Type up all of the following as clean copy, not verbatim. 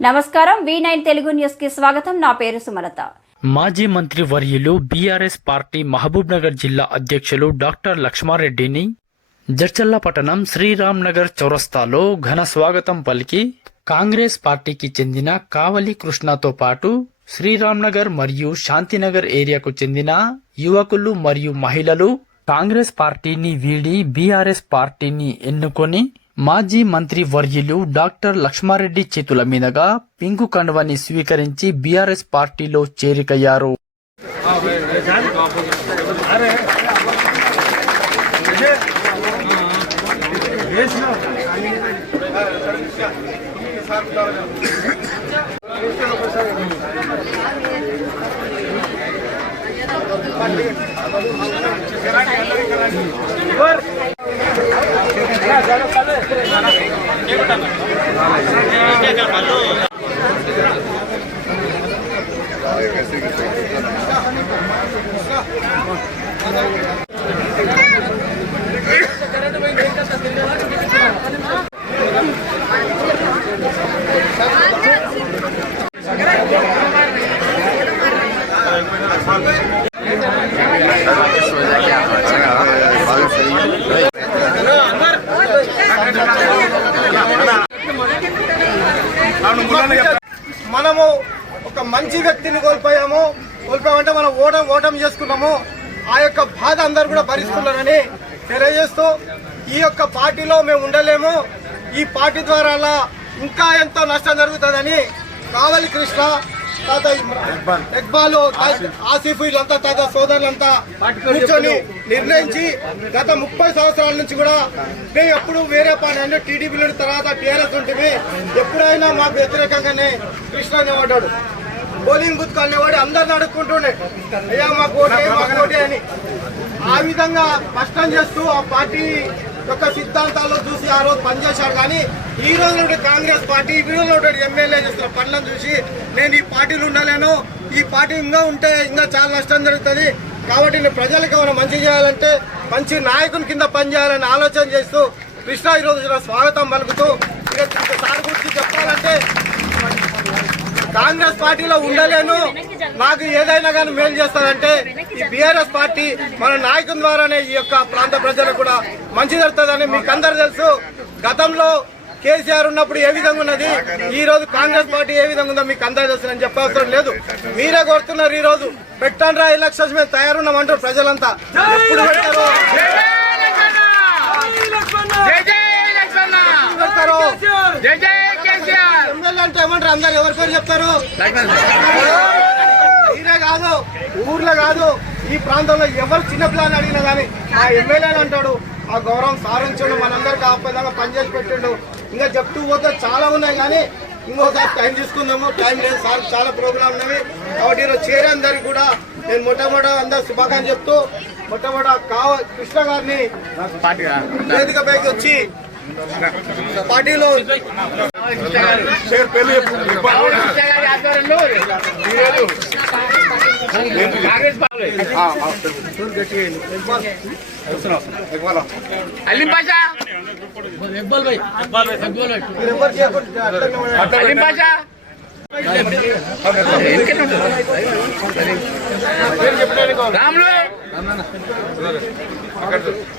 నమస్కారం V9 Telugu news కి స్వాగతం. నా పేరు సుమలత. మాజీ మంత్రి వర్యులు బీఆర్ఎస్ పార్టీ మహబూబ్ నగర్ జిల్లా అధ్యక్షులు డాక్టర్ లక్ష్మారెడ్డిని జడ్చర్ల పట్టణం శ్రీరామ్ నగర్ చౌరస్తాలో ఘన స్వాగతం పలికి కాంగ్రెస్ పార్టీకి చెందిన కావలి కృష్ణతో పాటు శ్రీరామ్ నగర్ మరియు శాంతినగర్ ఏరియాకు చెందిన యువకులు మరియు మహిళలు కాంగ్రెస్ పార్టీని వీడి బీఆర్ఎస్ పార్టీని ఎన్నుకొని మాజీ మంత్రి వర్యులు డాక్టర్ లక్ష్మారెడ్డి చేతుల మీదుగా పింకు కండువాని స్వీకరించి బీఆర్ఎస్ పార్టీలో చేరికయ్యారు. మనము ఒక మంచి వ్యక్తిని కోల్పోయామంటే మనం ఓటం చేసుకున్నాము. ఆ యొక్క బాధ అందరు కూడా భరిస్తున్నారని తెలియజేస్తూ ఈ యొక్క పార్టీలో మేము ఉండలేము, ఈ పార్టీ ద్వారా ఇంకా ఎంతో నష్టం జరుగుతుందని కావలి కృష్ణ తాత ఇక్బాల్ ఆసిఫ్ వీళ్ళంతా తాత సోదరులంతా కూర్చొని నిర్ణయించి గత 30 సంవత్సరాల నుంచి కూడా మేము ఎప్పుడు వేరే పార్టీ అంటే టీడీపీ తర్వాత టీఆర్ఎస్ ఉంటుంది, ఎప్పుడైనా మాకు వ్యతిరేకంగానే కృష్ణ అనేవాడు. పోలింగ్ బూత్ అనేవాడు అందరిని అడుక్కుంటుండే, అయ్యా మాకు ఓటే అని. ఆ విధంగా కష్టం చేస్తూ ఆ పార్టీ యొక్క సిద్ధాంతాల్లో చూసి ఆ రోజు పనిచేశాడు. కానీ ఈ రోజు కాంగ్రెస్ పార్టీ ఈ రోజు ఎమ్మెల్యే చేస్తున్న పనులను చూసి నేను ఈ పార్టీలు ఉండలేను, ఈ పార్టీ ఇంకా ఉంటే ఇంకా చాలా నష్టం జరుగుతుంది, కాబట్టి నేను ప్రజలకు ఏమైనా మంచి చేయాలంటే మంచి నాయకుని కింద పనిచేయాలని ఆలోచన చేస్తూ కృష్ణ ఈరోజు స్వాగతం పలుకుతూ సార్ గురించి చెప్పాలంటే కాంగ్రెస్ పార్టీలో ఉండలేను, నాకు ఏదైనా కానీ మేలు చేస్తారంటే ఈ బీఆర్ఎస్ పార్టీ మన నాయకుని ద్వారానే ఈ యొక్క ప్రాంత ప్రజలకు కూడా మంచి జరుగుతుందని మీకు అందరు తెలుసు. గతంలో కేసీఆర్ ఉన్నప్పుడు ఏ విధంగా ఉన్నది, ఈ రోజు కాంగ్రెస్ పార్టీ ఏ విధంగా ఉందో మీకు అందరు తెలుసు అని చెప్పవసరం లేదు. మీరే కోరుతున్నారు, ఈ రోజు పెట్టండి రా ఎలక్షన్స్ మేము తయారున్నామంటారు ప్రజలంతా. ఎప్పుడు పెడతారు ఎమ్మెల్యే అంటే ఏమంటారు, అందరు ఎవరి పేరు చెప్తారు? మీరే కాదు, ఊర్లో కాదు, ఈ ప్రాంతంలో ఎవరు చిన్న పిల్లలు అడిగినా కానీ ఆ ఎమ్మెల్యేలు అంటాడు. ఆ గౌరవం సాధించండు, మనందరికి ఆ విధంగా పనిచేసి పెట్టిండు. ఇంకా చెప్తూ పోతే చాలా ఉన్నాయి కానీ ఇంకోసారి టైం తీసుకుందాము, టైం లేదు సార్, చాలా ప్రోగ్రాం ఉన్నవి. కాబట్టి ఈరోజు చేరే అందరికి కూడా నేను మొట్టమొదటి అందరు శుభాకాంక్షలు చెప్తూ మొట్టమొదటి కృష్ణ గారిని వేదిక పైకి వచ్చి పార్టీలో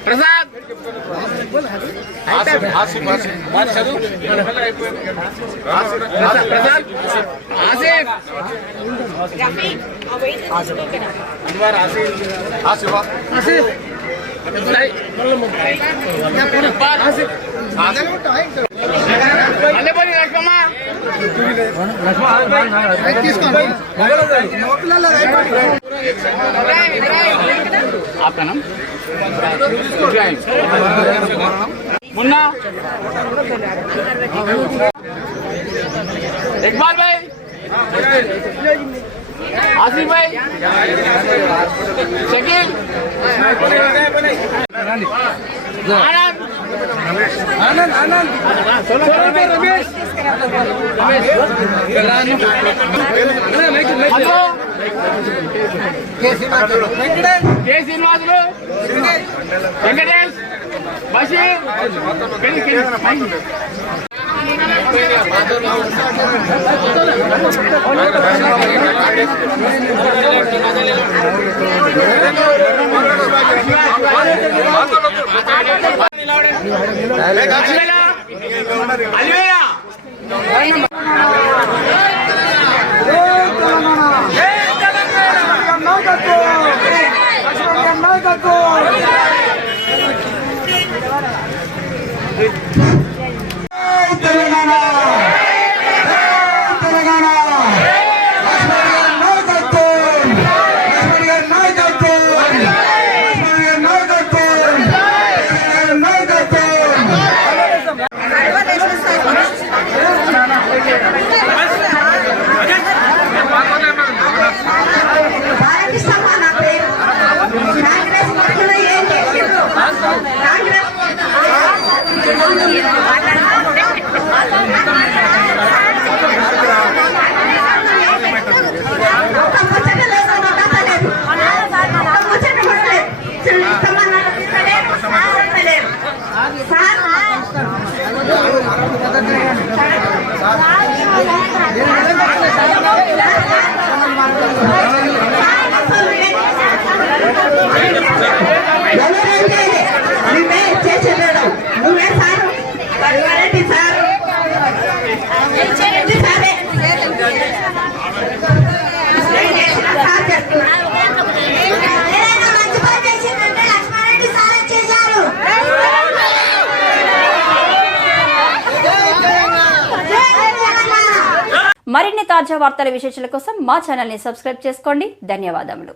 ప్రసాద్ आपका नाम मुन्ना इकबाल भाई, आसिफ भाई, शकील, आनंद आनंद रमेश के శ్రీనివాసులు, వెంకటేష్, బషీర్, మరిన్ని తాజా వార్తల విశేషాల కోసం మా ఛానల్ని సబ్స్క్రైబ్ చేసుకోండి. ధన్యవాదములు.